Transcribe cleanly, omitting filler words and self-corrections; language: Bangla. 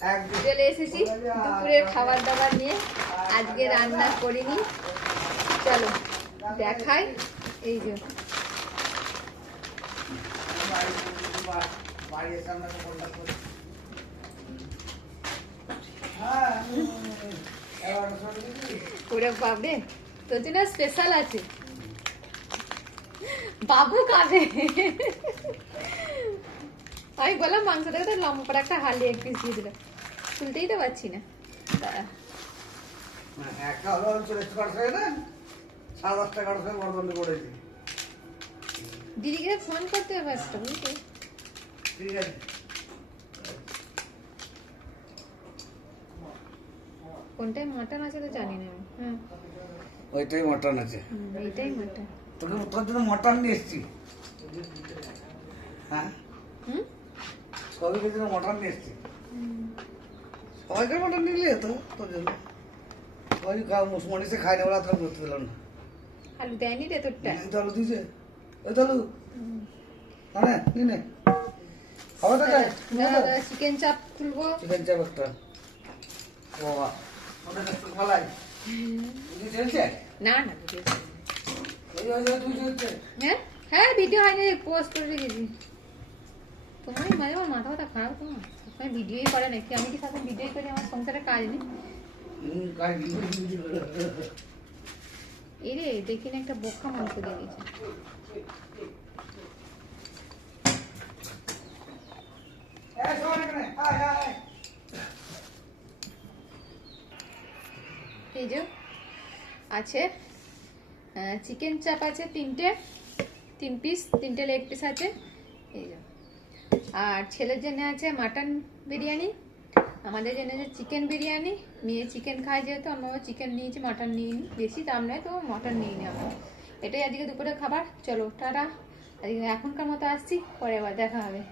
চলে এসেছি দুপুরের খাবার দাবার নিয়ে। আজকে রান্না করিনি, চলো দেখাই। এই যে ওরে বাবরে, তোর জন্য স্পেশাল আছে, বাবু খাবে। আমি বললাম মাংসটাকে তো লম্বা একটা হালি এক পিস দিয়ে দিলাম, তুলতেই তো পারছি না। দিদিকে ফোন করতে হবে একটা, বুঝলি? কোনটায় মাটন আছে তো জানি না। হ্যাঁ ওইটাই মটন আছে, এইটাই মাটন। তোকে তোর জন্য মটন নিয়ে এসছি। হ্যাঁ সবাইকে জন্য মটন নিয়ে এসছি। সবাইকে মটন নিলে তো তোর জন্য সবাই মনীষে খাই না বলে তোরা করতে দিলাম না। আলু দেয়নি রে তোরটা? আলু দিয়েছে, ওই তো আলু হ্যাঁ নিনে খাবার তো খাই। চিকেন চাপ খুলবো, চিকেন চাপ একটা। বাবা ওটা একটু ভালাই চলছে না না তুই চলছে। হ্যাঁ হ্যাঁ ভিডিও হয়নি, পোস্ট করে রেখেছি। তোমার মাঝে আমার মাথা ব্যথা খারাপ, তোমার সবসময় ভিডিওই করে নাকি? আমি কি সাথে ভিডিওই করি? আমার সংসারে কাজ নেই। এই রে দেখি না, একটা বোকা মাংস দিয়ে দিয়েছে। এই যে আছে চিকেন চাপ আছে তিন পিস, 3টে লেগ পিস আছে। এই যে আর ছেলের জন্য আছে মাটন বিরিয়ানি, আমাদের জন্য আছে চিকেন বিরিয়ানি। মেয়ে চিকেন খায় যেহেতু আমরা চিকেন নিয়েছি, মাটন নিইনি। বেশি দাম নেয় তো মাটন নিইনি আমরা। এটাই আজকে দুপুরে খাবার। চলো টাটা, আজকে এখনকার মতো আসছি, পরে আবার দেখা হবে।